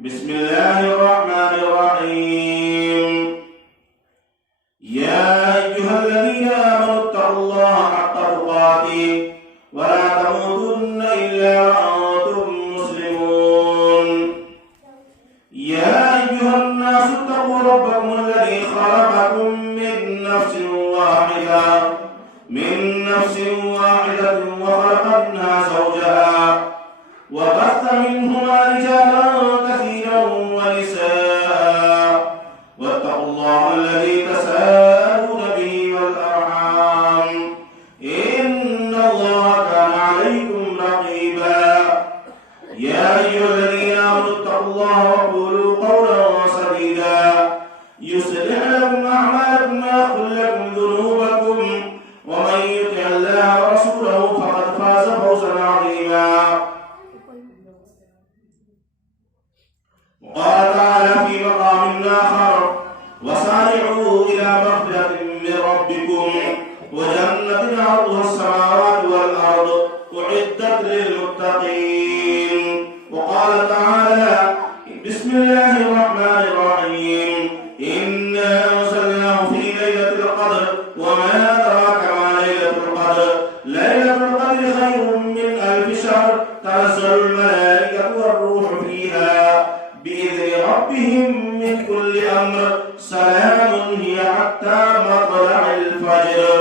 بسم الله الرحمن الرحيم. يا أيها الذين آمنوا اتقوا الله حق تقاته ولا تموتن إلا وأنتم مسلمون. يا أيها الناس اتقوا ربكم الذي خلقكم من نفس واحدة وخلق منها زوجها وبث منهما رجالا كثيرا ونساء واتقوا الله الذي تساءلون به والأرحام إن الله كان عليكم رقيبا. يا أيها الذين آمنوا اتقوا الله وقولوا قولا سديدا يصلح لكم أعمالكم ويغفر لكم ذنوبكم ومن يطع الله ورسوله فقد فاز فوزا عظيما. وقال تعالى في مقام آخر: وسارعوا إلى مغفرة من ربكم وجنة عرضها السماوات والأرض أعدت للمتقين. وقال تعالى: بسم الله الرحمن الرحيم. إنا أنزلناه في ليلة القدر وما أدراك ما ليلة القدر. ليلة القدر خير من 1000 شهر. تنزل الملائكة والروح فيها بإذن ربهم من كل أمر. سلام هي حتى مطلع الفجر.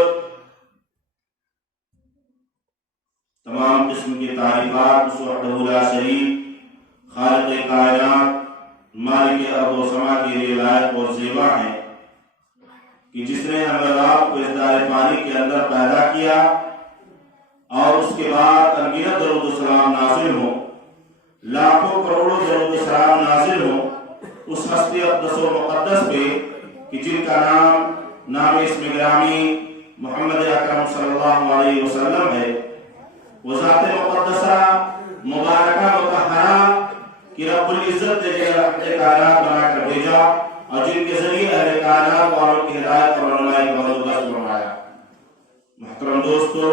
تمام قسم کی تعریفات اس وحدہ لا شریک خالق کائنات مالک ارض و سما کے لیے لائق اور زیبا ہیں کہ جس نے ہمیں آپ کو اس دار فانی کے اندر پیدا کیا اور اس کے بعد انگنت درود و سلام نازل ہو، لاکھوں کروڑوں درود و سلام نازل ہو اس ہستی اقدس و مقدس پہ کہ جن کا نام اسم گرامی محمد اکرم صلی اللہ علیہ وسلم ہے. وہ ذات مقدسہ مبارکہ مطہرہ کہ رب العزت نے جنہیں رحمت کائنات بنا کر بھیجا اور جن کے ذریعے اہل کائنات والوں کی ہدایت اور رہنمائی کا بندوبست فرمایا. محترم دوستو،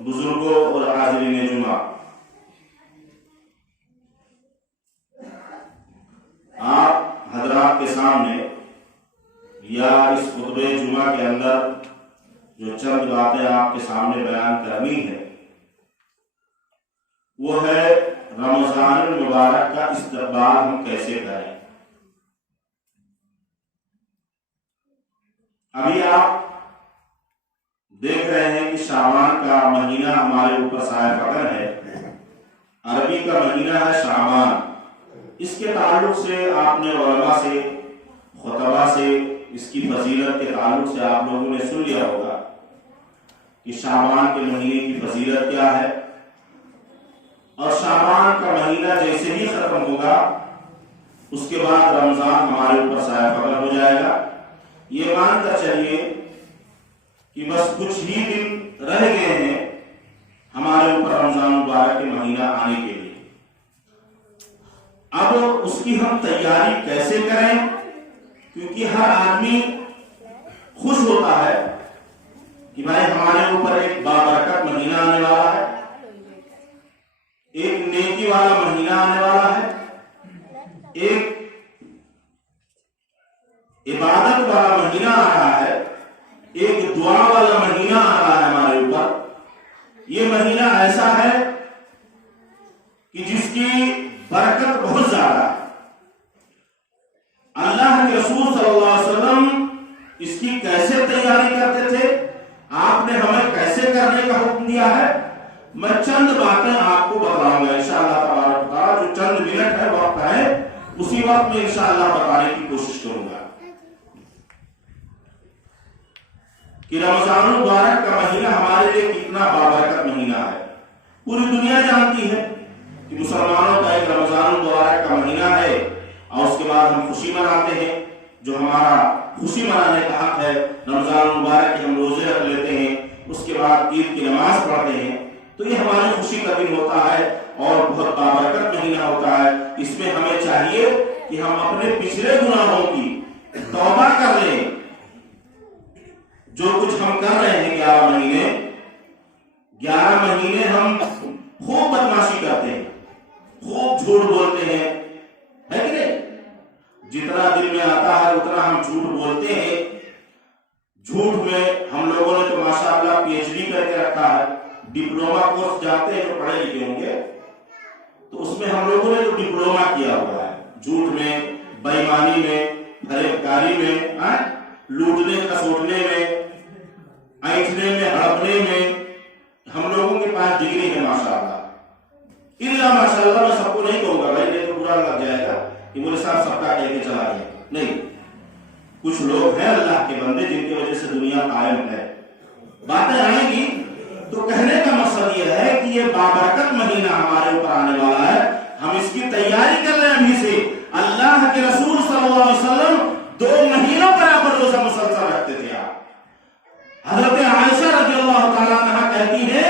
بزرگوں اور حاضرین جمعہ، آپ حضرات کے سامنے یا اس خطبہ جمعہ کے اندر جو چند باتیں آپ کے سامنے بیان کرنی ہے وہ ہے رمضان المبارک کا استقبال ہم کیسے کریں. ابھی آپ دیکھ رہے ہیں کہ شعبان کا مہینہ ہمارے اوپر سایہ فخر ہے. عربی کا مہینہ ہے شعبان. اس کے تعلق سے آپ نے علماء سے، خطبہ سے، اس کی فضیلت کے تعلق سے آپ لوگوں نے سن لیا ہوگا کہ شعبان کے مہینے کی فضیلت کیا ہے. اور شعبان کا مہینہ جیسے ہی ختم ہوگا اس کے بعد رمضان ہمارے اوپر سایہ فخر ہو جائے گا. یہ مان کر چلیے کہ بس کچھ ہی دن رہ گئے ہیں ہمارے اوپر رمضان مبارک کے مہینہ آنے کے لیے. اب اس کی ہم تیاری کیسے کریں؟ کیونکہ ہر آدمی خوش ہوتا ہے کہ بھائی ہمارے اوپر ایک بابرکت مہینہ آنے والا ہے، ایک نیکی والا مہینہ آنے والا ہے، ایک عبادت والا مہینہ آ رہا ہے، ایک دعا والا مہینہ آ رہا ہے ہمارے اوپر. یہ مہینہ ایسا ہے کہ جس کی برکت بہت زیادہ ہے. اللہ کے رسول صلی اللہ علیہ وسلم اس کی کیسے تیاری کرتے تھے، آپ نے ہمیں کیسے کرنے کا حکم دیا ہے، میں چند باتیں آپ کو بتاؤں گا انشاءاللہ تبارک تعالیٰ. جو چند منٹ ہے وقت ہے اسی وقت میں انشاءاللہ بتانے کی کوشش کروں گا کہ رمضان المبارک کا مہینہ ہمارے لیے کتنا بابرکت مہینہ ہے. پوری دنیا جانتی ہے کہ مسلمانوں کا ایک رمضان المبارک کا مہینہ ہے اور اس کے بعد ہم خوشی مناتے ہیں. جو ہمارا خوشی منانے کا حق ہے، رمضان المبارک کے ہم روزے رکھ لیتے ہیں، اس کے بعد عید کی نماز پڑھتے ہیں، تو یہ ہماری خوشی کا دن ہوتا ہے اور بہت بابرکت مہینہ ہوتا ہے. اس میں ہمیں چاہیے کہ ہم اپنے پچھلے گناہوں کی توبہ کر لیں. جو کچھ ہم کر رہے ہیں 11 مہینے ہم خوب بدماشی کرتے ہیں، خوب جھوٹ بولتے ہیں، ہے کہ نہیں؟ जितना दिल में आता है उतना हम झूठ बोलते हैं। झूठ में हम लोगों ने तो माशाअल्लाह पीएचडी करके रखा है, डिप्लोमा कोर्स जानते हैं जो पढ़े लिखे होंगे, तो उसमें हम लोगों ने तो डिप्लोमा किया हुआ है झूठ में, बेईमानी में, फरेबकारी में, लूटने खसोटने में, ऐंठने में, हड़पने में, हम लोगों के पास डिग्री है माशाअल्लाह। इल्ला माशाअल्लाह मैं सबको नहीं कहूंगा भाई, नहीं तो बुरा लग जाएगा कि बोले साहब सबका कह के चला गया, नहीं, कुछ लोग हैं अल्लाह के बंदे जिनकी वजह से दुनिया कायम है। बातें आएगी तो कहने का मकसद यह है कि ये बाबरकत महीना हमारे ऊपर आने वाला है, हम इसकी तैयारी कर रहे हैं अभी से। अल्लाह के रसूल सल्लल्लाहु अलैहि वसल्लम 2 महीनों बराबर रोजा मुसलसल रखते थे। हजरत आयशा रज़ियल्लाहु ताला अन्हा कहती है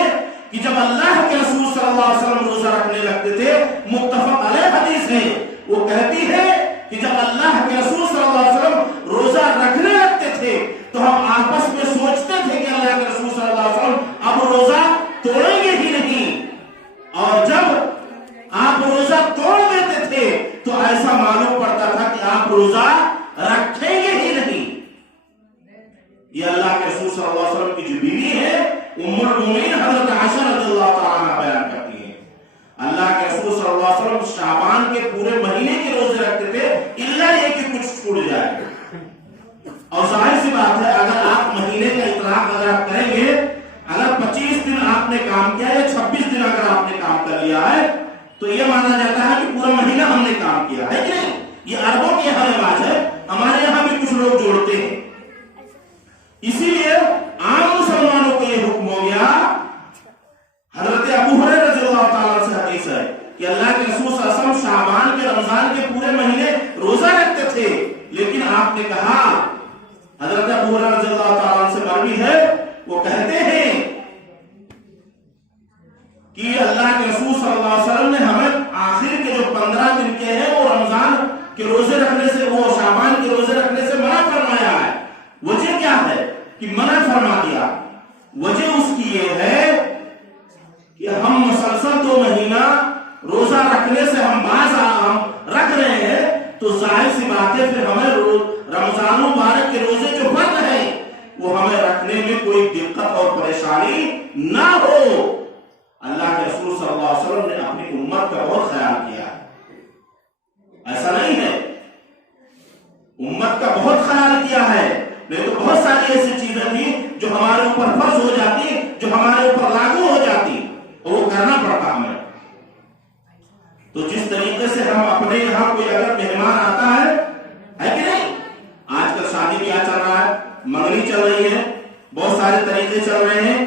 कि जब अल्लाह के रसूल सल्लल्लाहु अलैहि वसल्लम रोजा रखने लगते थे, मुत्तफक अलैह हदीस है, वो कहती है कि जब अल्लाह के रसूल सल्लल्लाहु अलैहि वसल्लम रोजा रखने लगते थे तो हम आपस में सोचते थे कि अल्लाह के रसूल सल्लल्लाहु अलैहि वसल्लम अब रोजा तोड़ेंगे ही नहीं, और जब आप रोजा तोड़ देते थे तो ऐसा मालूम पड़ता था कि आप रोजा रखेंगे ही नहीं। ये अल्लाह के रसूल सल्लल्लाहु अलैहि वसल्लम की जो बीवी है उम्मुल मोमिनीन हजरत आयशा रज़ियल्लाहु ताला अन्हा बयान करती है, अल्लाह के रसूल सल्लल्लाहु अलैहि वसल्लम शाबान के पूरे महीने के रोजे रखते थे, इल्ला ये कि कुछ छूट जाए। और जाहिर सी बात है अगर आप महीने का इतलाक अगर आप करेंगे, अगर 25 दिन आपने काम किया या 26 दिन अगर आपने काम कर लिया है तो ये माना जाता है कि पूरा महीना हमने काम किया है कि नहीं। ये अरबों के यहाँ रिवाज है, हमारे यहाँ भी कुछ लोग जोड़ते हैं, इसीलिए आम मुसलमानों को ये हुक्म हो गया। हजरत अबू हुरैरा रज़ियल्लाहु ताला से हदीस है कि अल्लाह के रसूल सल्लल्लाहु अलैहि वसल्लम शाबान के रमजान के पूरे महीने रोजा रखते थे, लेकिन आपने कहा, हजरत अबू हुरैरा रज़ियल्लाहु ताला से मरवी है, वो कहते हैं कि अल्लाह के रसूल सल्लल्लाहु अलैहि वसल्लम ने हमें आखिर के जो 15 दिन के हैं वो रमजान के रोजे रखने से, वो शाबान के रोजे रखने से मना फरमाया है। वजह क्या है कि मना फरमा दिया? वजह उसकी ये है कि हम मुसलसल 2 महीना रोजा रखने से हम रख रहे हैं, तो जाहिर सी बात है फिर हमें रमजान मुबारक के रोजे जो फर्ज है वो हमें रखने में कोई दिक्कत और परेशानी ना हो। अल्लाह के रसूल सल्लल्लाहु अलैहि वसल्लम ने अपनी उम्मत का बहुत ख्याल किया, ऐसा नहीं है, उम्मत का बहुत ख्याल किया है, नहीं तो बहुत सारी ऐसी चीजें थी जो हमारे ऊपर फर्ज हो जाती, जो हमारे ऊपर लागू हो जाती, और वो करना पड़ता हमें। तो जिस तरीके से हम अपने यहाँ कोई अगर मेहमान आता है कि नहीं, आजकल शादी ब्याह चल रहा है, मंगनी चल रही है, बहुत सारे तरीके चल रहे हैं,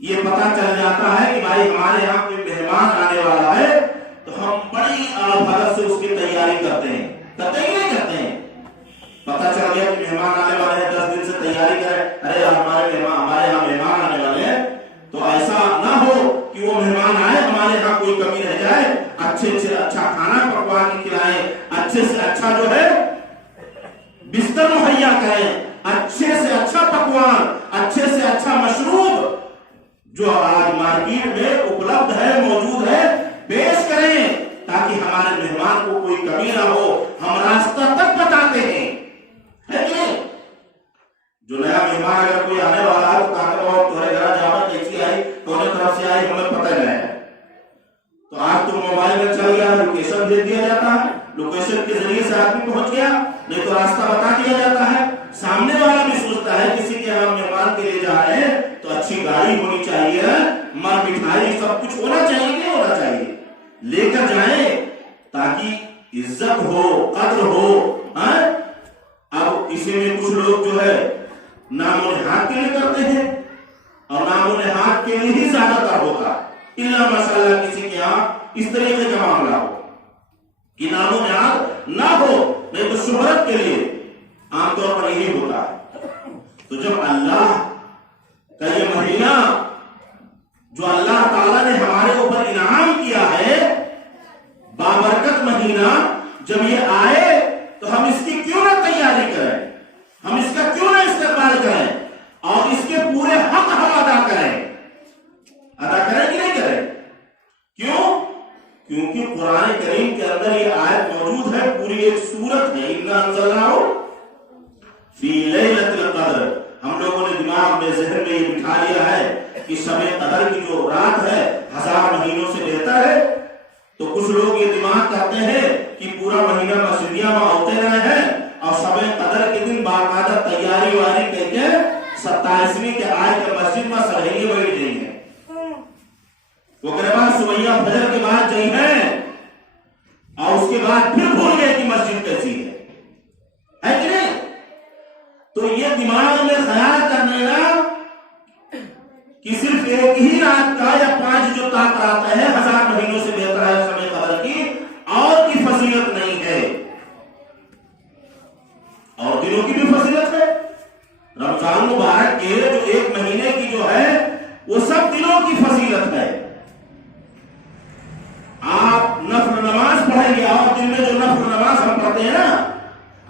ये पता चल जाता है कि भाई हमारे यहाँ कोई मेहमान आने वाला है, तो हम बड़ी भगत से उसकी तैयारी करते हैं, नहीं करते हैं। पता चल गया कि मेहमान आने वाले हैं, 10 दिन से तैयारी करें, अरे हमारे यहाँ मेहमान आने वाले हैं, तो ऐसा ना हो कि वो मेहमान आए हमारे यहाँ कोई कमी रह जाए, अच्छे से अच्छा खाना पकवा के खिलाएं, अच्छे से अच्छा जो है बिस्तर मुहैया करें, अच्छे से अच्छा पकवान, अच्छे से अच्छा मशरूब जो आज मार्केट में उपलब्ध है, मौजूद है, पेश करें, ताकि हमारे मेहमान को कोई कमी ना हो। हम रास्ता तक बताते हैं, है कि नहीं? जो नया मेहमान अगर कोई आने वाला है तो कहते हो तुम्हारे घर जावा कैसी आई, कौन तरफ से आई, हमें पता नहीं है। तो आज तो मोबाइल में चल गया, लोकेशन भेज दिया जाता है, लोकेशन के जरिए से आदमी पहुंच गया, नहीं तो रास्ता बता दिया जाता है। सामने वाला भी सोचता है किसी के हम मेहमान के लिए जा रहे हैं तो अच्छी गाड़ी होनी चाहिए, मर मिठाई सब कुछ होना चाहिए, नहीं होना चाहिए, लेकर जाए ताकि इज्जत हो, कद्र हो। अब इसी में कुछ लोग जो है नामो नेहात के लिए करते हैं, और नामो नेहात के लिए ही ज्यादातर होता, इल्ला माशाअल्लाह किसी के यहाँ इस तरीके का मामला हो कि नामो नेहात ना हो, नहीं तो शुहरत के लिए आमतौर पर यही होता है। तो जब अल्लाह का ये महीना जो अल्लाह ताला ने हमारे ऊपर इनाम किया है, बाबरकत महीना, जब ये आए तो हम इसकी क्यों ना तैयारी करें, हम इसका क्यों ना इस्तेमाल करें, और इसके पूरे हक हम अदा करें कि नहीं करें? क्यों? क्योंकि कुरान करीम के अंदर ये आयत मौजूद है, पूरी एक सूरत है, इन्ना अंज़लनाहु फी लैलतिल क़द्र। हम लोगों ने दिमाग में ज़हन में ये बिठा लिया है कि शब-ए क़द्र की जो रात है 1000 महीनों से बेहतर है। तो कुछ लोग ये दिमाग करते हैं कि पूरा महीना मस्जिदिया में होते रहे हैं और शब-ए क़द्र के दिन बाकायदा तैयारी वारी करके 27वीं के आए के मस्जिद में सराही बैठ गई है। वो के बाद सुबह फजर के बाद गई है और उसके बाद फिर भूल गए कि मस्जिद कैसी है कि नहीं? तो ये दिमाग में ख्याल कर लेना कि सिर्फ एक ही रात का या 5 जो ताक आता है 1000 महीनों से बेहतर है शब-ए क़द्र की, और की फजीलत नहीं है। और दिनों की भी फजीलत है। रमजान मुबारक के जो एक महीने की जो है वो सब दिनों की फजीलत है। आप नफल नमाज पढ़ेंगे और दिन में जो नफल नमाज हम पढ़ते हैं ना,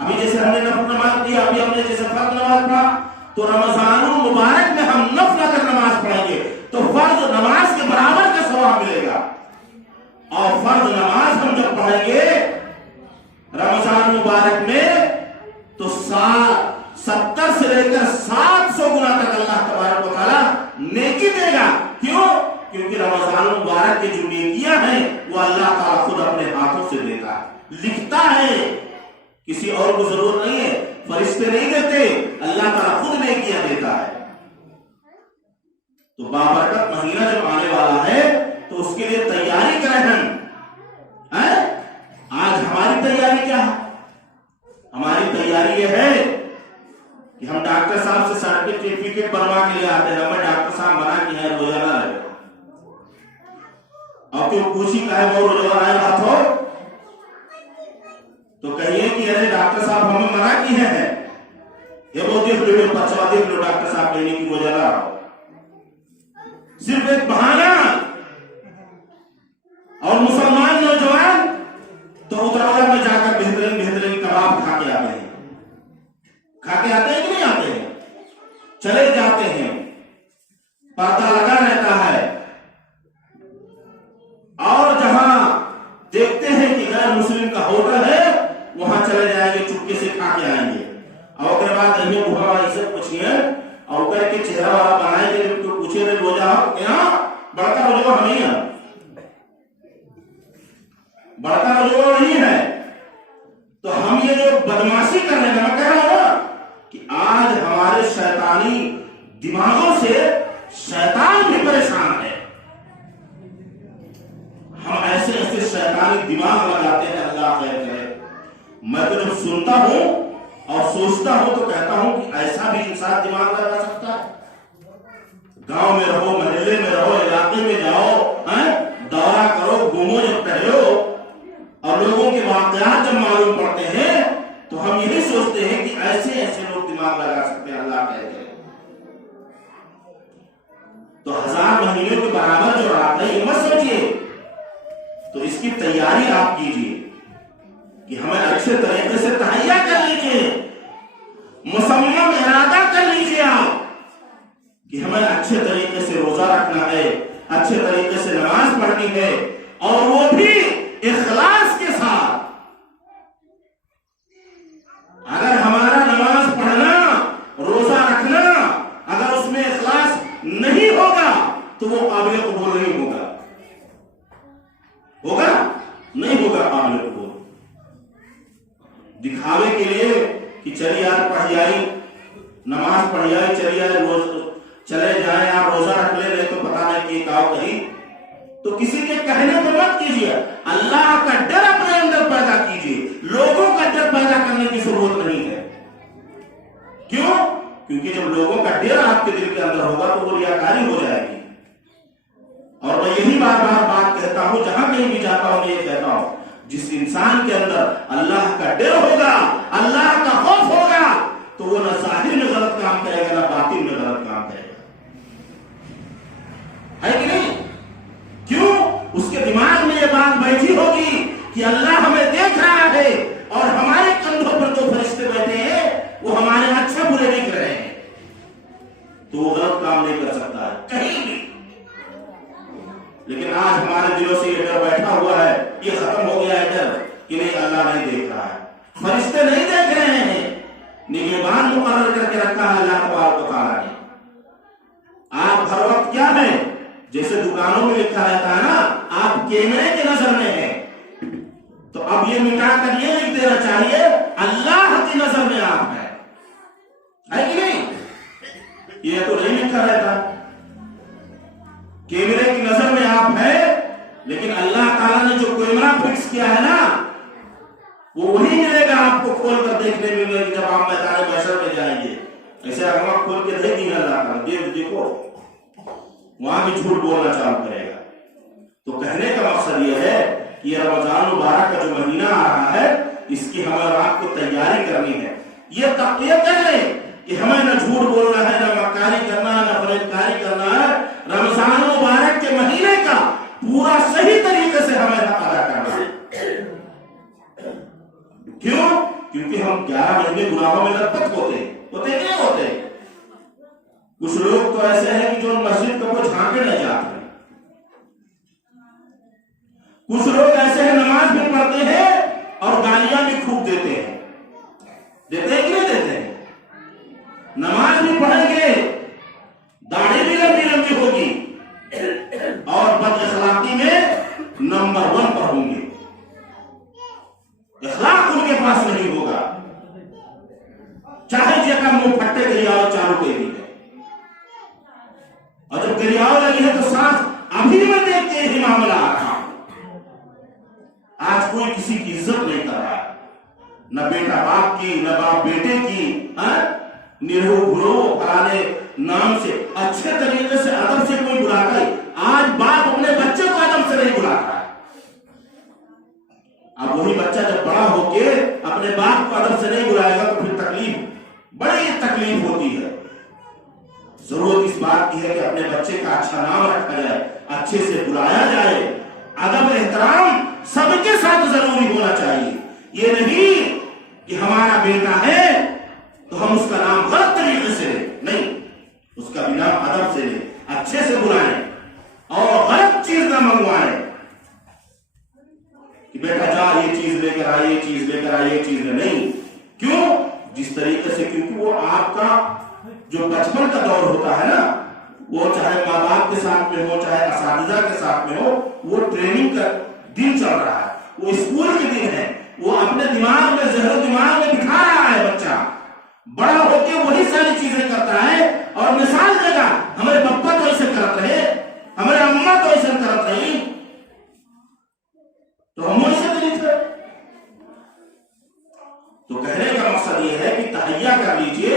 अभी जैसे हमने नफल नमाज किया, अभी हमने जैसे फर्ज नमाज पढ़ा, तो रमजान मुबारक में हम नफल अगर नमाज पढ़ेंगे तो फर्ज नमाज के बराबर का सवाब मिलेगा। और फर्ज नमाज हम जब पढ़ेंगे रमजान मुबारक में तो 70 से लेकर 700 गुना तक अल्लाह तबारक व तआला नेकी देगा। क्यों? क्योंकि रमजान मुबारक की जो नेकियां हैं वो अल्लाह ताला खुद अपने हाथों से देता है, लिखता है, किसी और को जरूरत नहीं है, फरिश्ते नहीं देते, अल्लाह ताला खुद नेकियां देता है। तो बाबरकत महीना जब आने वाला है तो उसके लिए तैयारी करें हम। आज हमारी तैयारी क्या है? हमारी तैयारी यह है कि हम डॉक्टर साहब से सर्टिफिकेट बनवा के लिए आते हैं, हमें डॉक्टर साहब बना के है रोजाना रहे और क्यों पूछी का है वो रोजाना आए बात हो तो कहिए कि अरे डॉक्टर साहब हमें मना की है, ये वो देख लो, पछवा देख लो, डॉक्टर साहब कहने की रोजाना रहो, सिर्फ एक बहाना। और मुसलमान नौजवान तो उतरौला में जाकर बेहतरीन बेहतरीन कबाब खा के आते हैं कि नहीं आते हैं? चले जाते हैं, पर्दा लगा रहता है और जहां देखते हैं कि गैर मुस्लिम का होटल है वहां चले जाएंगे, चुपके से खा के आएंगे और उसके बाद रहिए बुढ़ा इसे पूछिए और करके चेहरा वाला बनाएंगे, तो पूछे रे रोजा यहाँ बड़का रोजा हम नहीं है, बड़का रोजा नहीं है। तो हम ये जो बदमाशी कर रहे हैं, मैं कह रहा हूं कि आज हमारे शैतानी दिमागों से शैतान भी परेशान है। हम ऐसे ऐसे शैतानी दिमाग लगाते हैं, अल्लाह खैर करे। मैं तो जब सुनता हूं और सोचता हूं तो कहता हूं कि ऐसा भी इंसान दिमाग लगा सकता है। गांव में रहो, महल्ले में रहो, इलाके में जाओ, दौरा करो, घूमो, जब टहलो और लोगों के वाकयात जब मालूम पड़ते हैं तो हम यही सोचते हैं कि ऐसे ऐसे लोग दिमाग लगा सकते हैं, अल्लाह कहते हैं। तो 1000 महीनों के बराबर जो रात है ये मत सोचिए। तो इसकी तैयारी आप कीजिए कि हमें अच्छे तरीके से तैयार कर लीजिए, मुसम्मम इरादा कर लीजिए आप कि हमें अच्छे तरीके से रोजा रखना है, अच्छे तरीके से नमाज पढ़नी है और वो भी इखलास के साथ। अगर हमारा नमाज पढ़ना, रोजा रखना अगर उसमें इखलास नहीं होगा तो वो काबिल कबूल नहीं होगा, नहीं होगा काबिल कबूल। दिखावे के लिए कि चलिए यार पढ़ जाए, नमाज पढ़ जाए, चलिए यार रोज चले जाए, आप रोजा रख ले, नहीं तो पता नहीं कि आओ कहीं, तो किसी के कहने पर मत कीजिए। अल्लाह का डर अपने अंदर पैदा कीजिए, लोगों का डर पैदा करने की जरूरत नहीं है। क्यों? क्योंकि जब लोगों का डर आपके दिल के अंदर होगा तो वो रियाकारी हो जाएगी। और मैं यही बार बार बात कहता हूं, जहां कहीं भी जाता हूं मैं ये कहता हूं, जिस इंसान के अंदर अल्लाह का डर होगा, अल्लाह का खौफ होगा, तो वो न जाहिर में गलत काम करेगा, न बातिन में गलत काम करेगा, है कि नहीं? क्यों? उसके दिमाग में ये बात बैठी होगी कि अल्लाह हमें देख रहा है और हमारे कंधों पर जो फरिश्ते बैठे हैं वो हमारे अच्छे बुरे देख रहे हैं, तो वो गलत काम नहीं कर सकता है कहीं भी। लेकिन आज हमारे दिलों से ये डर बैठा हुआ है रहा है, फरिश्ते नहीं देख रहे हैं, निगहबान मुकर्रर करके रखा है अल्लाह तबारक व तआला ने। आप हर वक्त क्या है, जैसे दुकानों में लिखा रहता है ना, आप कैमरे की नजर में है, तो अब ये मिटा कर ये लिख देना चाहिए अल्लाह की नजर में आप है कि नहीं? ये तो नहीं लिखा रहता, कैमरे की नजर में आप है, लेकिन अल्लाह ताला ने जो कैमरा फिक्स किया है ना, वो वही मिलेगा आपको खोल कर देखने मिलेगा जब आप मैदान महशर में जाएंगे। ऐसे आंख खोल के नहीं दिया जाता, देखो वहां भी झूठ बोलना चालू करेगा। तो कहने का मकसद ये है कि रमजान मुबारक का जो महीना आ रहा है, इसकी हमें और आपको तैयारी करनी है। ये कर ले कि हमें न झूठ बोलना है, न मक्कारी करना है, न फरेबकारी करना है। रमजान मुबारक के महीने का पूरा सही तरीके से हमें अदा करना है। क्यों? क्योंकि हम 11 महीने गुनाहों में लथपथ होते नहीं होते। कुछ लोग तो ऐसे हैं कि जो मस्जिद को झांके नहीं जाते, कुछ लोग ऐसे हैं नमाज भी पढ़ते हैं और गालियां भी खूब देते हैं। देते हैं कि नहीं देते हैं? नमाज भी पढ़ेंगे, दाढ़ी भी लंबी लंबी होगी और बदअखलाकी में नंबर 1 पर होंगे। इखलाक उनके पास नहीं होगा, चाहे जगह मुंह फट्टे गिरियाव चालू कर दी है, और जब गिरियाव लगी है तो साथ अभी मैं देखते ही मामला आ रहा। आज कोई किसी की इज्जत नहीं कर रहा, न बेटा बाप की, न बाप बेटे की, निरहु गुरु फलाने नाम से अच्छे तरीके से अदब से कोई बुलाता है। आज बाप अपने बच्चे को अदब से नहीं बुलाता है। अब वही बच्चा जब बड़ा होके अपने बाप को अदब से नहीं बुलाएगा तो फिर बड़ी तकलीफ होती है। जरूरत इस बात की है कि अपने बच्चे का अच्छा नाम रखा जाए, अच्छे से बुलाया जाए, अदब एहतराम सबके साथ जरूरी होना चाहिए। ये नहीं कि हमारा बेटा है तो हम उसका नाम गलत तरीके से नहीं, उसका भी नाम अदब से ले, अच्छे से बुलाएं और गलत चीज ना मंगवाएं कि बेटा जा ये चीज लेकर आ, ये चीज लेकर आ, ये चीज नहीं। क्यों? जिस तरीके से, क्योंकि वो आपका जो बचपन का दौर होता है ना, वो चाहे माँ बाप के साथ में हो, चाहे असातिज़ा के साथ में हो, वो ट्रेनिंग का दिन चल रहा है, वो स्कूल के दिन है, वो अपने दिमाग में, जहर दिमाग में बिठा रहा है। बच्चा बड़ा होकर वही सारी चीजें करता है और मिसाल देगा, हमारे पप्पा तो ऐसे करते हैं, हमारे अम्मा तो ऐसे करते हैं, तो हम ऐसे नहीं थे। तो कहने का मकसद ये है कि तहैया कर लीजिए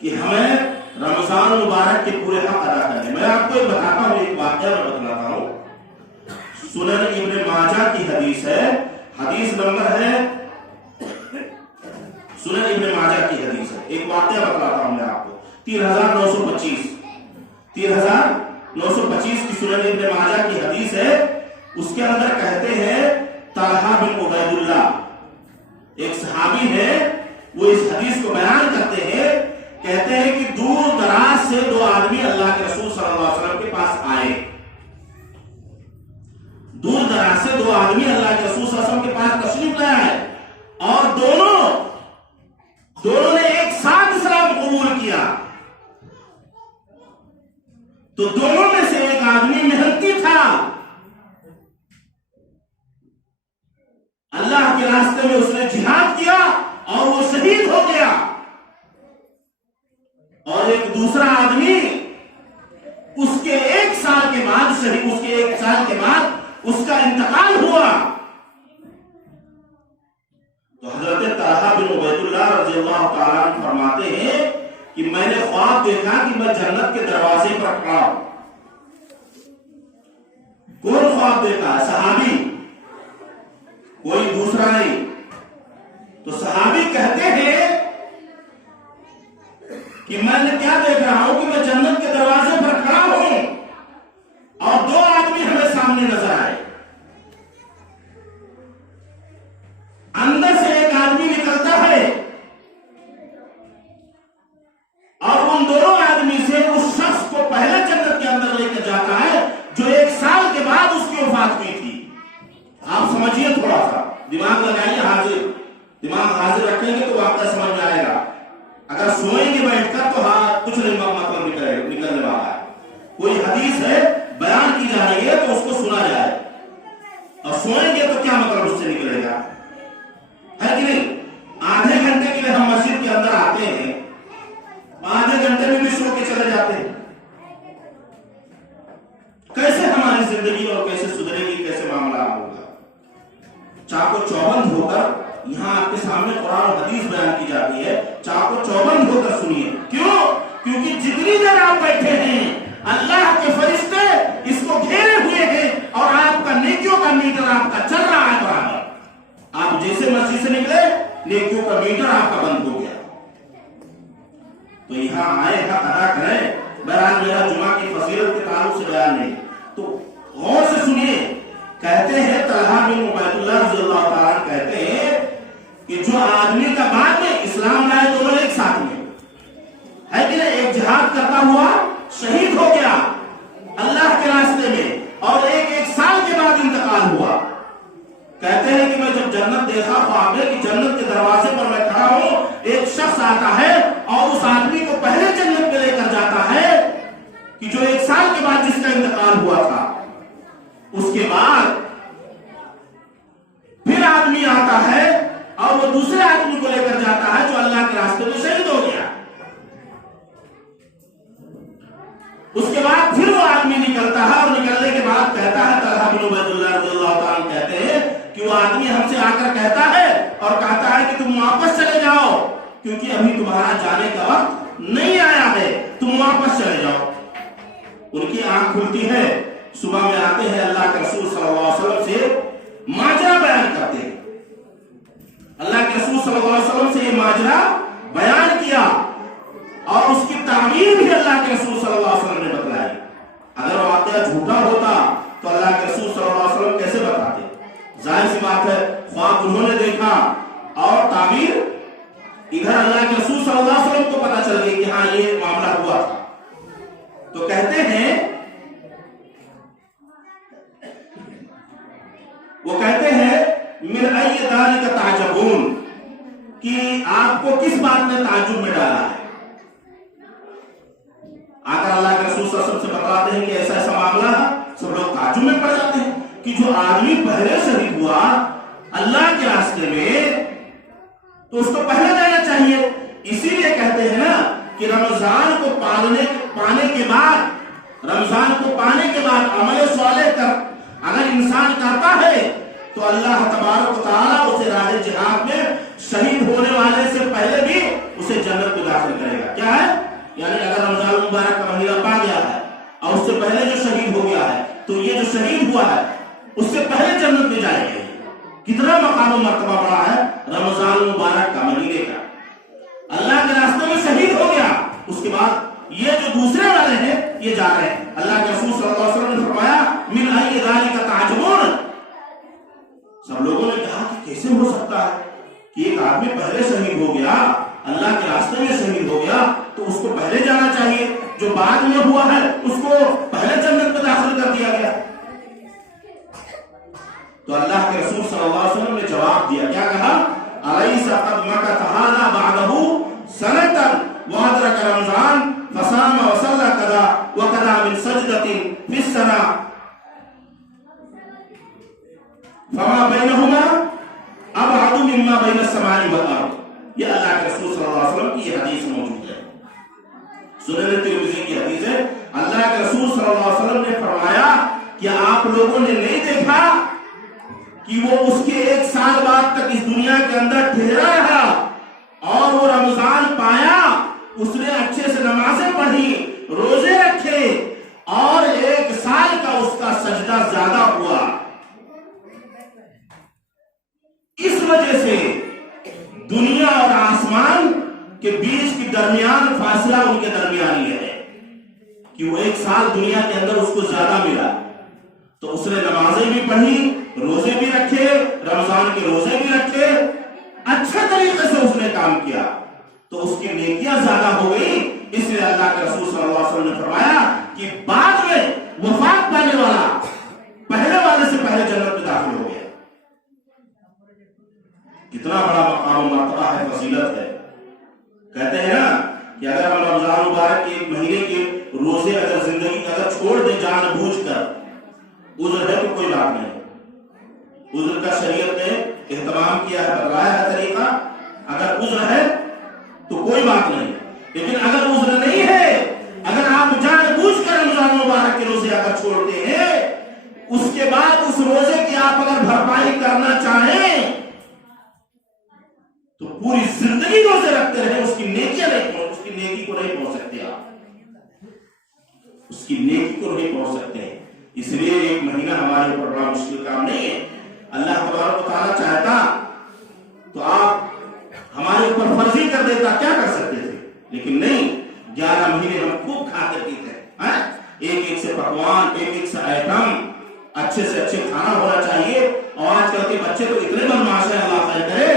कि हमें रमजान मुबारक के पूरे हक अदा करने। मैं आपको एक बताता हूं, एक वाकया मैं बतलाता हूं। सुनन इब्ने माजा की हदीस है, हदीस नंबर है, सुनन इब्ने माजा की हदीस है। एक वाकया बतलाता हूं मैं आपको, 3925 की सुनन इब्ने माजा की हदीस है। उसके अंदर कहते हैं तलहा बिन उबैदुल्लाह एक सहाबी है, वो इस हदीस को बयान करते हैं। कहते हैं कि दूर दराज से 2 आदमी अल्लाह के रसूल सल्लल्लाहु अलैहि वसल्लम के पास आए। दूर दराज से 2 आदमी अल्लाह के रसूल सल्लल्लाहु अलैहि वसल्लम के पास तशरीफ लाया है और दोनों ने एक साथ इस्लाम कबूल किया। तो दोनों में से एक आदमी मेहनती था, अल्लाह के रास्ते में उसने जिहाद किया और वो शहीद हो गया, और एक दूसरा आदमी उसके 1 साल के बाद उसका इंतकाल हुआ। तो हजरत तलहा बिन उबैदुल्लाह रज़ियल्लाहु ताला अन्हु फरमाते हैं कि मैंने ख्वाब देखा कि मैं जन्नत के दरवाजे पर खड़ा हूं। कौन ख्वाब देखा? सहाबी, कोई दूसरा नहीं। तो सहाबी कहते हैं कि मैं क्या देख रहा हूं कि मैं जन्नत के दरवाजे पर खड़ा हूं और 2 आदमी हमें सामने नजर आए। अंदर से एक आदमी निकलता है और उन दोनों आदमी से उस शख्स को पहले जन्नत के अंदर लेकर जाता है जो 1 साल के बाद उसकी वफात हुई थी। आप समझिए, थोड़ा सा दिमाग लगाइए हाजिर। दिमाग हाजिर रखेंगे तो वाक़या समझ में आएगा। अगर सोएंगे बैठकर तो हाँ कुछ नहीं मतलब निकलने वाला है। कोई हदीस है बयान की जा रही है तो उसको सुना जाए, और सोएंगे तो क्या मतलब उससे निकलेगा, है कि नहीं? आधे घंटे के लिए हम मस्जिद के अंदर आते हैं, आधे घंटे में भी सो के चले जाते हैं। कैसे हमारी जिंदगी और कैसे सुधरेगी, कैसे मामला होगा? चाको चौबंद होकर यहाँ आपके सामने कुरान और हदीस बयान की जाती है, चाको चौबंद होकर सुनिए। क्यों? क्योंकि जितनी देर आप बैठे हैं अल्लाह के फरिश्ते इसको घेरे हुए हैं और आपका नेकियों का मीटर आपका चल रहा है बराबर। आप जैसे मस्जिद से निकले नेकियों का मीटर आपका बंद हो गया। तो यहाँ आए हक अदा करें। बहरहाल मेरा जुमा की फजीलत के ताल्लुक से बयान नहीं, तो गौर से सुनिए। कहते हैं तलहा बिन उबैदुल्लाह रज़ियल्लाहु ताला अन्हु कहते हैं कि जो आदमी का बाद में इस्लाम लाए, दोनों एक साथ में है कि नहीं, एक जिहाद करता हुआ शहीद हो गया अल्लाह के रास्ते में, और एक साल के बाद इंतकाल हुआ। कहते हैं कि मैं जब जन्नत देखा ख्वाब में कि जन्नत के दरवाजे पर मैं खड़ा हूं, एक शख्स आता है और उस आदमी को पहले जन्नत में लेकर जाता है कि जो एक साल के बाद जिसका इंतकाल हुआ था। उसके बाद फिर आदमी आता है और वो दूसरे आदमी को लेकर जाता है जो अल्लाह के रास्ते में शहीद हो गया। उसके बाद फिर वो आदमी निकलता है और निकलने के बाद कहता है, तलहा बिन उबैदुल्लाह रज़ियल्लाहु ताला अन्हु कहते हैं कि वो आदमी हमसे आकर कहता है और कहता है कि तुम वापस चले जाओ क्योंकि अभी तुम्हारा जाने का वक्त नहीं आया है, तुम वापस चले जाओ। उनकी आंख खुलती है, सुबह में आते हैं अल्लाह के रसूल सल्लल्लाहु अलैहि वसल्लम से माजरा बयान करते हैं। अल्लाह के रसूल सल्लल्लाहु अलैहि वसल्लम से ये माजरा बयान किया और उसकी तामीर भी अल्लाह के रसूल सल्लल्लाहु अलैहि वसल्लम ने बतलाई। अगर वाकया झूठा होता तो अल्लाह के रसूल सल्लल्लाहु अलैहि वसल्लम कैसे बताते? जाहिर सी बात है, ख्वाब उन्होंने देखा और तामीर इधर अल्लाह के रसूल सल्लल्लाहु अलैहि वसल्लम को पता चल गई कि हाँ ये मामला हुआ था। तो कहते हैं, वो कहते हैं मिन अय्य दालिका ताजबून, कि आपको किस बात ने ताज्जुब में डाला है? आकर अल्लाह के रसूल सल्लल्लाहु अलैहि वसल्लम से बतलाते हैं कि ऐसा ऐसा मामला है। सब लोग ताज्जुब में पड़ जाते हैं कि जो आदमी पहले शहीद हुआ अल्लाह के रास्ते में तो उसको पहले जाना चाहिए। इसीलिए कहते हैं ना कि रमजान को पाने के बाद, रमजान को पाने के बाद अमल सालेह कर अगर इंसान करता है तो अल्लाह तबारक व तआला उसे राह जिहाद में शहीद होने वाले से पहले भी उसे जन्नत में दाखिल करेगा। क्या है? यानी अगर रमजान मुबारक का महीना पा गया है और उससे पहले जो शहीद हो गया है तो ये जो शहीद हुआ है उससे पहले जन्नत में जाएंगे। कितना मकाम और मर्तबा बड़ा है रमजान मुबारक का महीने का। अल्लाह के रास्ते में शहीद हो गया, उसके बाद ये जो दूसरे वाले हैं ये जा रहे हैं। अल्लाह के रसूल सल्लल्लाहु अलैहि वसल्लम ने फरमाया मिन अय्य ज़ालिका ताजबून। सब लोगों ने कहा कि कैसे हो सकता है कि एक आदमी पहले शहीद हो गया, अल्लाह के रास्ते में शहीद हो गया तो उसको पहले जाना चाहिए, जो बाद में हुआ है उसको पहले जन्नत में दाखिल कर दिया गया। तो अल्लाह के रसूल सल्लल्लाहु अलैहि वसल्लम ने जवाब दिया, क्या कहा? अलैसा क़द मकथ हाज़ा बअदहु सनतन व अदरक रमज़ान फसाम व सल्ला कदा व कदा मिन सजदतिन फिस सना फमा बैनहुमा अबअदु मिम्मा बैन अस्समाई वल अर्द। ये अल्लाह के रसूल सल्लल्लाहु अलैहि वसल्लम की हदीस मौजूद है, सुनन तिरमिज़ी की हदीस है। अल्लाह के रसूल सल्लल्लाहु अलैहि वसल्लम ने फरमाया कि आप लोगों ने नहीं देखा कि वो उसके एक साल बाद तक इस दुनिया के अंदर ठहरा रहा और वो रमजान पाया, उसने अच्छे से नमाजें पढ़ी, रोजे रखे और एक साल का उसका सजदा ज्यादा हुआ। इस वजह से दुनिया और आसमान के बीच की दरमियान फासला उनके दरमियान ये है कि वो एक साल दुनिया के अंदर उसको ज्यादा मिला। तो उसने नमाजें भी पढ़ी, रोजे भी रखे, रमजान के रोजे भी रखे, अच्छे तरीके से उसने काम किया तो उसकी नेकियां ज्यादा हो गई। इसलिए अल्लाह के रसूल सल्लल्लाहु अलैहि वसल्लम ने फरमाया कि बाद में वफात पाने वाला पहले वाले से पहले जन्नत में दाखिल हो गया। कितना बड़ा मकाम मर्तबा है, फजीलत है। कहते हैं ना कि अगर हम रमजान मुबारक के एक महीने के रोजे अगर जिंदगी अगर छोड़ दे जानबूझकर, उज़्र है तो कोई बात नहीं, उज़्र का शरीयत ने एहतमाम किया है, बतलाया है तरीका। अगर उज़्र है तो कोई बात नहीं, लेकिन अगर उज़्र नहीं है, अगर आप जानबूझकर रमजान मुबारक के रोजे अगर छोड़ते हैं, उसके बाद उस रोजे की आप अगर भरपाई करना चाहें तो पूरी जिंदगी रोजे रखते रहे, उसकी नेकी को नहीं पहुंच सकते आप, उसकी नेकी को नहीं पहुंच सकते। इसलिए एक महीना हमारे ऊपर बड़ा मुश्किल काम नहीं है। अल्लाह तबारक व तआला चाहता तो आप हमारे ऊपर फर्जी कर देता, क्या कर सकते थे, लेकिन नहीं। 11 महीने हम खूब खाते पीते, एक एक से पकवान, एक एक से आइटम, अच्छे से अच्छे खाना होना चाहिए। और आजकल के बच्चे तो इतने बदमाश हैं, अल्लाह खैर करे,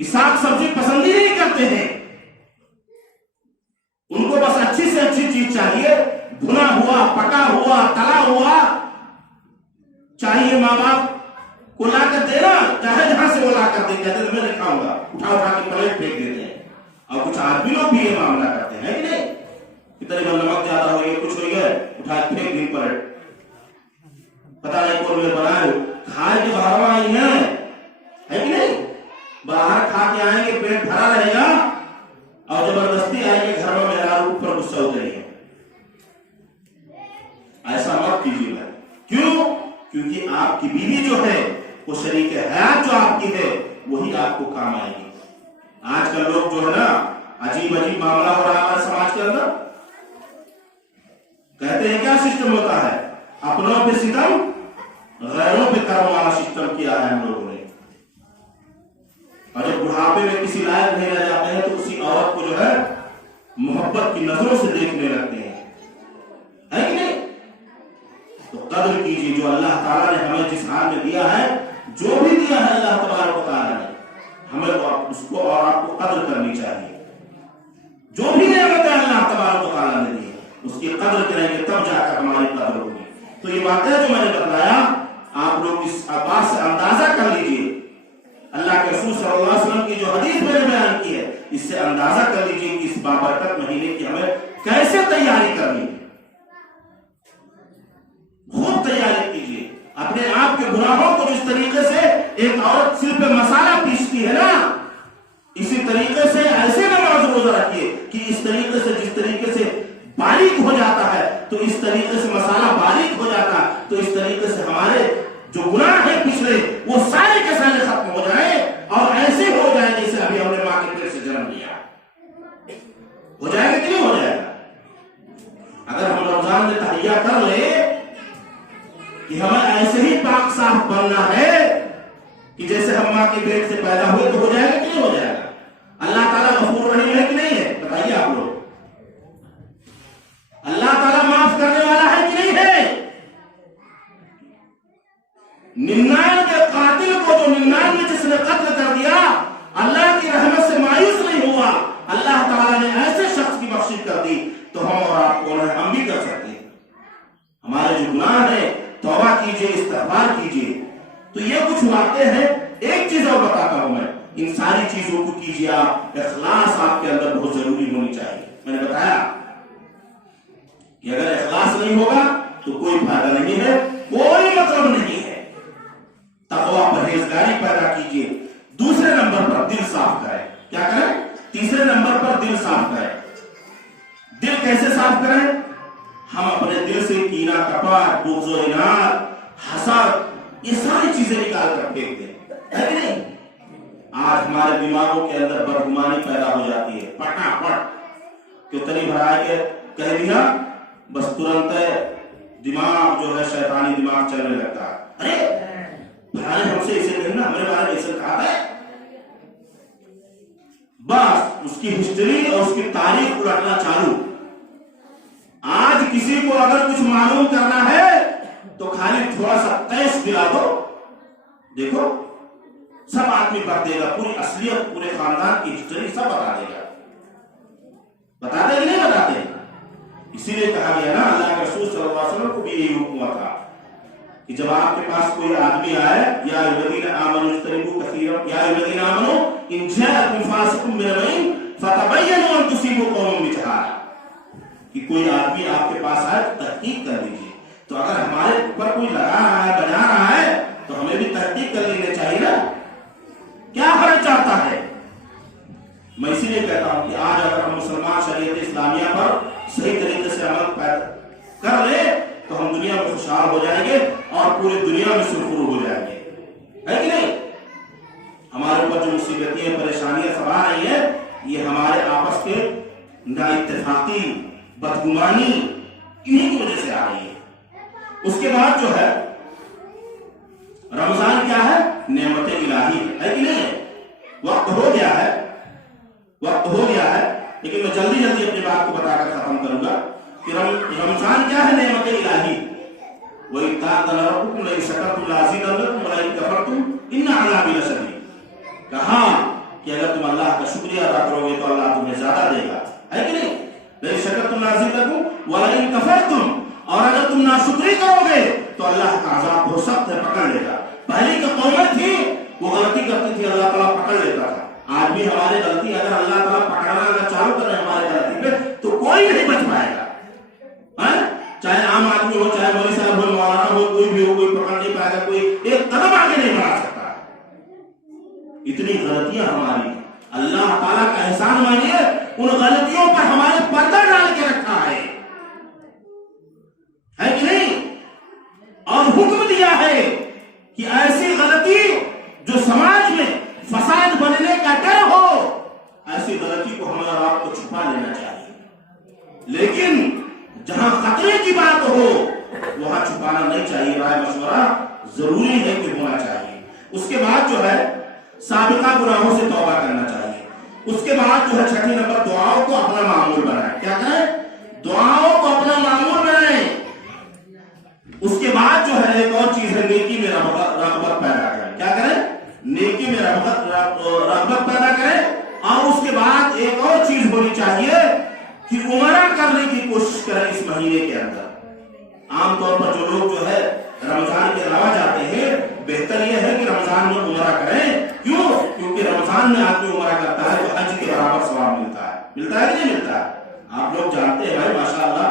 कि साग सब्जी पसंद ही नहीं करते हैं। उनको बस अच्छी से अच्छी चीज चाहिए, भुना हुआ, पका हुआ, तला हुआ चाहिए। माँ बाप को लाकर देना, चाहे जहां से वो लाकर दे, कहते तो मैं नहीं खाऊंगा, उठा उठा के प्लेट फेंक देते हैं। और कुछ आदमी लोग भी ये मामला करते हैं कि नहीं, कितने बार नमक ज्यादा हो गया, कुछ हो गया, उठा के फेंक दी प्लेट, पता नहीं कौन में बनाए, खाए के बाहर आई है कि नहीं। बाहर खा के आएंगे, पेट भरा रहेगा, और जबरदस्ती आएंगे घर में, मेरा ऊपर गुस्सा उतरेगा। ऐसा मत कीजिएगा। क्यों? क्योंकि आपकी बीवी जो है वो शरीक हयात जो आपकी है वही आपको काम आएगी। आजकल लोग जो है ना, अजीब अजीब मामला हो रहा है हमारे समाज के अंदर। कहते हैं क्या सिस्टम होता है, अपनों पे सितम, गैरों पे कर्म वाला सिस्टम किया है हम लोगों ने। और जब बुढ़ापे में किसी लायक नहीं रह जाते हैं तो उसी औरत को जो है मोहब्बत की नजरों से देखने लगते हैं, है कि नहीं। तो कद्र कीजिए जो अल्लाह ताला ने हमें जिस हाल में दिया है, जो भी दिया है अल्लाह तबारक व तआला ने हमें, तो उसको और आपको कद्र करनी चाहिए। जो भी नेमत है अल्लाह तबारक व तआला ने दी है, उसकी कद्र करेंगे तब जाकर हमारी कद्र होगी। तो ये बातें जो मैंने बताया, आप लोग इस बात से अंदाजा कर लीजिए, अल्लाह के रसूल सल्लल्लाहु अलैहि वसल्लम की जो हदीस मैंने बयान की है, इससे अंदाजा कर लीजिए कि इस बाबरकत महीने की हमें कैसे तैयारी करनी है। खूब तैयारी कीजिए। अपने आप के गुनाहों को जिस तरीके से एक औरत सिर पे मसाला पीसती है ना, इसी तरीके से ऐसे नमाज रोजा रखिए कि इस तरीके से, जिस तरीके से बारीक हो जाता है, तो इस तरीके से मसाला बारीक हो जाता है, तो इस तरीके से हमारे जो गुनाह है पिछले, वो सारे के सारे खत्म हो जाए, और ऐसे हो जाए जैसे अभी हमने मां के पेट से जन्म लिया। हो जाएगा कि नहीं हो जाएगा? अगर हम रमजान में तहैया कर ले कि हमें ऐसे ही पाक साफ बनना है कि जैसे हम मां के पेट से पैदा हुए, तो हो जाएगा कि नहीं हो जाएगा? अल्लाह ताला गफूर रहीम है कि नहीं है? बताइए आप लोग। अल्लाह ताला माफ करने वाला है कि नहीं है? 99 कातिल को, जो 99 जिसने कत्ल कर दिया, अल्लाह की रहमत से मायूस नहीं हुआ, अल्लाह ताला ने ऐसे शख्स की बख्शिश कर दी, तो हम और आप कौन है? हम भी कर सकते हैं। हमारे जो गुनाह है, तौबा कीजिए, इस्तिग़फ़ार कीजिए। तो ये कुछ वाक़े हैं। एक चीज और बताता हूं मैं, इन सारी चीजों को कीजिए आप, इखलास आपके अंदर बहुत जरूरी होनी चाहिए। मैंने बताया कि अगर इखलास नहीं होगा तो कोई फायदा नहीं है, कोई मतलब नहीं है। तक़वा, परहेजगारी पैदा कीजिए। दूसरे नंबर पर दिल साफ करें। क्या करें? तीसरे नंबर पर दिल साफ करें। दिल कैसे साफ करें? हम अपने दिल से कीना, कपट, बुग़्ज़, इनाद, हसद, ये सारी चीजें निकाल कर फेंक दें, है कि नहीं? आज हमारे दिमागों के अंदर बदगुमानी पैदा हो जाती है, फटाफट क्यों तनी भरा के कह दिया, बस तुरंत दिमाग जो है शैतानी दिमाग चलने लगता है। अरे भराने हमसे इसे कहना, हमारे बारे में ऐसे कहा है, बस उसकी हिस्ट्री और उसकी तारीख उलटना चालू। आज किसी को अगर कुछ मालूम करना है तो खाली थोड़ा सा तैश दिला दो, देखो सब आदमी बता देगा, पूरी असलियत, पूरे खानदान की हिस्ट्री सब बता देगा। बताते कि नहीं बताते? इसीलिए कहा गया ना, अल्लाह के रसूल सल्लल्लाहु अलैहि वसल्लम को भी यही हुक्म हुआ था کہ جب آپ کے پاس کوئی آدمی آئے یا الذین آمنوا اجتنبوا کثیرا یا الذین آمنوا ان جاءکم فاسق بنبأ فتبینوا ان تصیبوا قوما بجہالہ، کہ کوئی آدمی آپ کے پاس آئے تحقیق کر لیجیے. تو اگر ہمارے اوپر کوئی لگا رہا ہے بجا رہا ہے تو ہمیں بھی تحقیق کر لینا چاہیے نا. کیا فرق چاہتا ہے؟ میں اسی لیے کہتا ہوں کہ آج اگر ہم مسلمان شریعت اسلامیہ پر صحیح طریقے سے عمل کر لیں تو ہم دنیا میں خوشحال ہو جائیں گے اور پوری دنیا میں سرخرو ہو جائیں گے، ہے کہ نہیں؟ ہمارے اوپر جو مصیبتیں پریشانیاں سب آ رہی ہیں یہ ہمارے آپس کے نا اتفاقی بدگمانی انہی کی وجہ سے آ رہی ہے. اس کے بعد جو ہے رمضان کیا ہے؟ نعمت الہی ہے کہ نہیں؟ وقت ہو گیا ہے لیکن میں جلدی اپنی بات کو بتا کر ختم کروں گا کہ رمضان کیا ہے؟ نعمت الہی. وَإِذْ تَأَذَّنَ رَبُّكُمْ لَئِن شَكَرْتُمْ لَأَزِيدَنَّكُمْ وَلَئِن كَفَرْتُمْ إِنَّ عَذَابِي لَشَدِيدٌ. کہا کہ اگر تم اللہ کا شکریہ ادا کرو گے تو اللہ تمہیں زیادہ دے گا، ہے کہ نہیں؟ لَئِن شَكَرْتُمْ لَأَزِيدَنَّكُمْ وَلَئِن كَفَرْتُمْ، اور اگر تم ناشکری کرو گے تو اللہ کا عذاب بہت سخت ہے، پکڑ لے گا. پہلی جو قومیں تھی وہ غلطی کرتی تھی، اللہ تعالیٰ پکڑ لیتا تھا. آج بھی ہماری غلطی اگر اللہ تعالیٰ پکڑنا اگر چالو کرے ہمارے غلطی پہ تو کوئی نہیں بچ پائے گا. چاہے عام آدمی ہو، چاہے مولوی صاحب ہو، مولانا ہو، کوئی بھی ہو، کوئی پکڑ نہیں پائے گا، کوئی ایک قدم آگے نہیں بڑھا سکتا. اتنی غلطیاں ہماری ہیں. اللہ تعالیٰ کا احسان مانیے، ان غلطیوں پر ہمارے پردہ ڈال کے رکھا ہے کہ نہیں؟ اور حکم دیا ہے کہ ایسی غلطی جو سماج میں فساد بننے کا ڈر ہو، ایسی غلطی کو ہمیں اور آپ کو چھپا لینا چاہیے. لیکن جہاں خطرے کی بات ہو وہاں چھپانا نہیں چاہیے. رائے مشورہ ضروری ہے کہ ہونا چاہیے. اس کے بعد جو ہے سابقہ گناہوں سے توبہ کرنا چاہیے. اس کے بعد جو ہے چھٹی نمبر دعاؤں کو اپنا معمول بنائیں. کیا کریں؟ دعاؤں کو اپنا معمول بنائیں. اس کے بعد جو ہے ایک اور چیز ہے، نیکی میں رغبت پیدا کریں. کیا کریں؟ نیکی میں رغبت پیدا کریں. اور اس کے بعد ایک اور چیز ہونی چاہیے کہ عمرہ کرنے کی کوشش کریں اس مہینے کے اندر. عام طور پر جو لوگ جو ہے رمضان کے علاوہ جاتے ہیں، بہتر یہ ہے کہ رمضان میں عمرہ کریں. کیوں؟ کیونکہ رمضان میں آدمی عمرہ کرتا ہے تو حج کے برابر ثواب ملتا ہے. ملتا ہے کہ نہیں ملتا ہے؟ آپ لوگ جانتے ہیں بھائی، ماشاءاللہ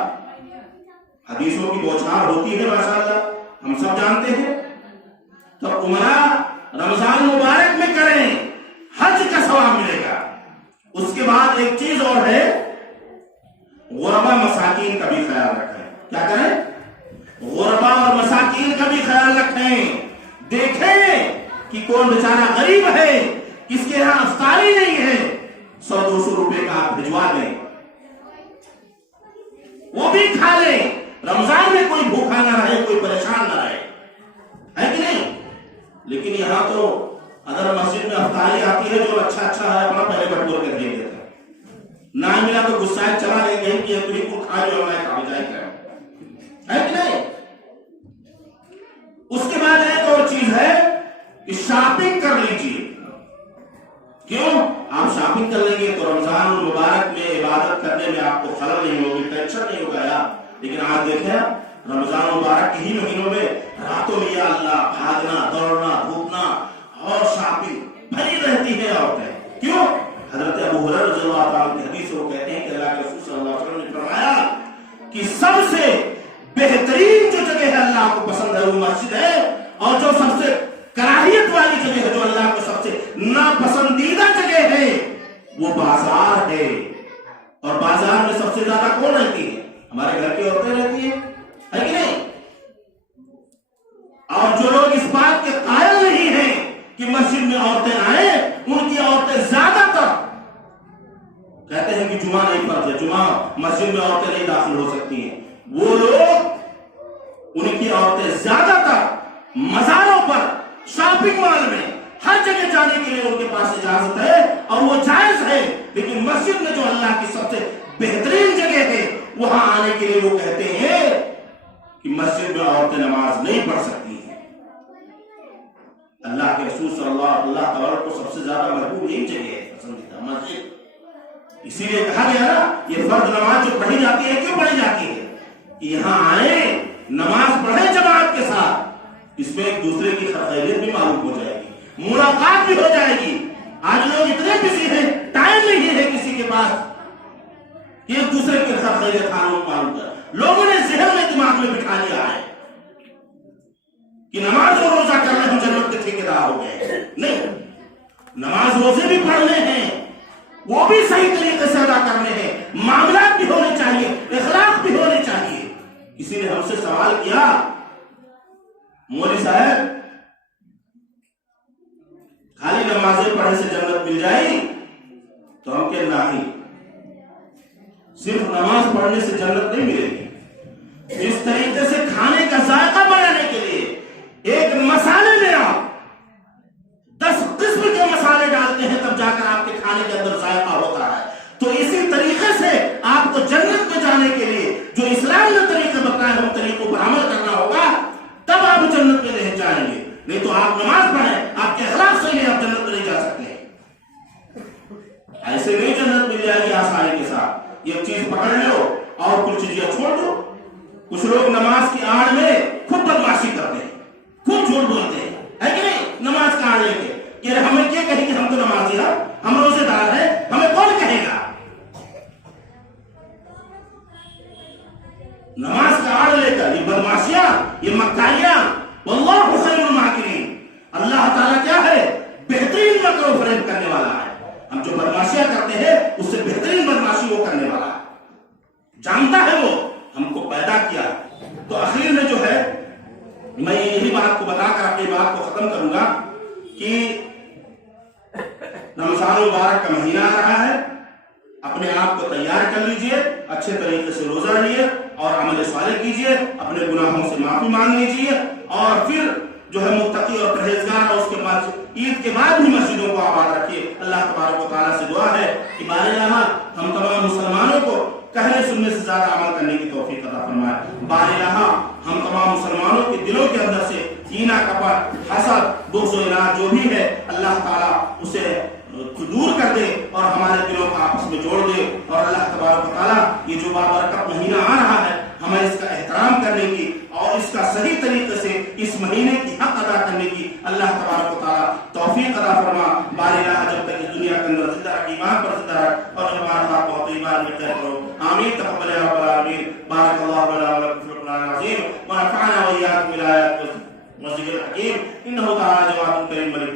حدیثوں کی بوچھار ہوتی ہے، ماشاءاللہ ہم سب جانتے ہیں. تو عمرہ رمضان مبارک میں کریں، حج کا ثواب ملے گا. اس کے بعد ایک چیز اور ہے، غربا مساکین کا بھی خیال رکھیں. کیا کریں؟ غربا اور مساکین کا بھی خیال رکھیں. دیکھیں کہ کون بیچارہ غریب ہے، کس کے یہاں افطاری نہیں ہے، 100-200 روپے کا آپ بھجوا دیں، وہ بھی کھا لیں. رمضان میں کوئی بھوکا نہ رہے، کوئی پریشان نہ رہے، ہے کہ نہیں؟ لیکن یہاں تو اگر مسجد میں افطاری آتی ہے جو اچھا ہے اپنا پہلے بٹور کر دے دیتا ہے، نہ ملا تو غصہ چلا لے گئے کہ تمہیں کو کھا جو ہمارے کام جائے کریں، ہے کہ نہیں؟ اس کے بعد ایک اور چیز ہے کہ شاپنگ کر لیجیے. کیوں؟ آپ شاپنگ کر لیں گے تو رمضان المبارک میں عبادت کرنے میں آپ کو خلل نہیں ہوگی، ٹینشن نہیں ہوگا یار. لیکن آج دیکھیں رمضان مبارک کے ہی مہینوں میں راتوں میں یا اللہ بھاگنا، دوڑنا، دھوپنا اور شاپنگ بھری رہتی ہے عورتیں. کیوں؟ حضرت ابو ہریرہ رضی اللہ تعالیٰ کی حدیث وہ کہتے ہیں کہ اللہ کے رسول صلی اللہ علیہ وسلم نے فرمایا کہ سب سے بہترین جو جگہ ہے اللہ کو پسند ہے وہ مسجد ہے، اور جو سب سے کراہیت والی جگہ ہے، جو اللہ کو سب سے ناپسندیدہ جگہ ہے، وہ بازار ہے. اور بازار میں سب سے زیادہ کون رہتی ہے؟ ہمارے گھر کی عورتیں رہتی ہیں، ہے کہ نہیں؟ اور جو لوگ اس بات کے قائل نہیں ہیں کہ مسجد میں عورتیں آئیں، ان کی عورتیں زیادہ تر کہتے ہیں کہ جمعہ نہیں پڑھتے، جمعہ مسجد میں عورتیں نہیں داخل ہو سکتی ہیں. وہ لوگ، ان کی عورتیں زیادہ تر مزاروں پر، شاپنگ مال میں، ہر جگہ جانے کے لیے ان کے پاس اجازت ہے اور وہ جائز ہے. لیکن مسجد میں جو اللہ کی سب سے بہترین جگہ ہے وہاں آنے کے لیے وہ کہتے ہیں کہ مسجد میں عورتیں نماز نہیں پڑھ سکتی ہیں. اللہ کے رسول صلی اللہ تعالیٰ کو سب سے زیادہ محبوب یہی جگہ ہے، پسندیدہ مسجد. اسی لیے کہا گیا نا یہ فرض نماز جو پڑھی جاتی ہے، کیوں پڑھی جاتی ہے؟ کہ یہاں آئیں، نماز پڑھیں جماعت کے ساتھ، اس میں ایک دوسرے کی خیریت بھی معلوم ہو جائے گی، ملاقات بھی ہو جائے گی۔ آج لوگ اتنے بزی ہیں، ٹائم نہیں ہے کسی کے پاس کہ ایک دوسرے کے خیریت معلوم کر۔ لوگوں نے ذہن میں دماغ میں بٹھا لیا ہے کہ نماز اور روزہ کرنے ہم جنت کے ٹھیکیدار ہو گئے۔ نہیں، نماز روزے بھی پڑھنے ہیں، وہ بھی صحیح طریقے سے ادا کرنے ہیں، معاملات بھی ہونے چاہیے، اخلاق بھی ہونے چاہیے۔ کسی نے ہم سے سوال کیا، مولوی صاحب خالی نمازیں پڑھنے سے جنت مل جائے گی؟ تو ہم کہ نہیں، صرف نماز پڑھنے سے جنت نہیں ملے گی۔ جس طریقے سے کھانے کا ذائقہ بنانے کے لیے ایک مسالے میں آپ 10 قسم کے مسالے ڈالتے ہیں تب جا کر آپ کے کھانے کے اندر ذائقہ ہوتا ہے، تو اسی طریقے سے آپ کو جنت میں جانے کے لیے جو اسلام نے طریقے بتائے ہیں ان طریقوں پر عمل کرنا ہوگا، تب آپ جنت میں نہیں جائیں گے۔ نہیں تو آپ نماز پڑھیں، آپ کے اخلاق سے نہیں آپ جنت میں نہیں جا سکتے۔ ایسے نہیں جنت مل جائے گی آسانی کے ساتھ، یہ چیز پکڑ لو اور کچھ چیزیں چھوڑ دو۔ کچھ لوگ نماز کی آڑ میں خود بدمعاشی کرتے ہیں، خود جھوٹ بولتے ہیں، ہے کہ نہیں؟ نماز کا آڑ لے کے کہ ہمیں کیا کہیں کہ ہم تو نمازی ہیں، ہم روزے دار ہیں، ہمیں کون کہے گا؟ نماز کا آڑ لے کر یہ بدمعاشیاں، یہ مکاریاں، واللہ خیر الماکرین، اللہ تعالیٰ کیا ہے؟ بہترین مکر و فریب کرنے والا ہے۔ ہم جو بدمعاشیاں کرتے ہیں اس سے بہترین بدمعاشی وہ کرنے والا ہے، جانتا ہے وہ ہم کو پیدا کیا۔ تو آخر میں جو ہے میں یہی بات کو بتا کر اپنی بات کو ختم کروں گا کہ رمضان مبارک کا مہینہ آ رہا ہے، اپنے آپ کو تیار کر لیجئے، اچھے طریقے سے روزہ رہیے اور عمل صالح کیجئے، اپنے گناہوں سے معافی مانگ لیجئے، اور پھر جو ہے متقی اور پرہیزگار، اور اس کے بعد عید کے بعد بھی مسجدوں کو آباد رکھیے۔ اللہ تبارک و تعالیٰ سے دعا ہے کہ بار الہ ہم تمام مسلمانوں کو کہنے سننے سے زیادہ عمل کرنے کی توفیق عطا فرمائے۔ بار الہ ہم تمام مسلمانوں کے دلوں کے اندر سے کینہ، کپٹ، حسد، بغض و عناد جو بھی ہے اللہ تعالیٰ اسے دور کر دے اور ہمارے دلوں کو آپس میں جوڑ دے، اور اللہ تبارک و تعالیٰ یہ جو بابرکت مہینہ آ رہا ہے ہمیں اس کا احترام کرنے کی اور اس کا صحیح طریقے سے اس مہینے کی حق ادا کرنے کی اللہ تبارک و تعالیٰ توفیق عطا فرما۔ بار الہ جب تک اس دنیا کے اندر زندہ رکھ، ایمان پر زندہ رکھ، اور ہمارا خاک بہت ایمان میں خیر کرو۔ آمین تقبل یا رب العالمین۔ بارک اللہ لنا ولکم فی القرآن العظیم ونفعنا وإياکم بالآیات والذکر الحکیم، انہ تعالی جواد کریم۔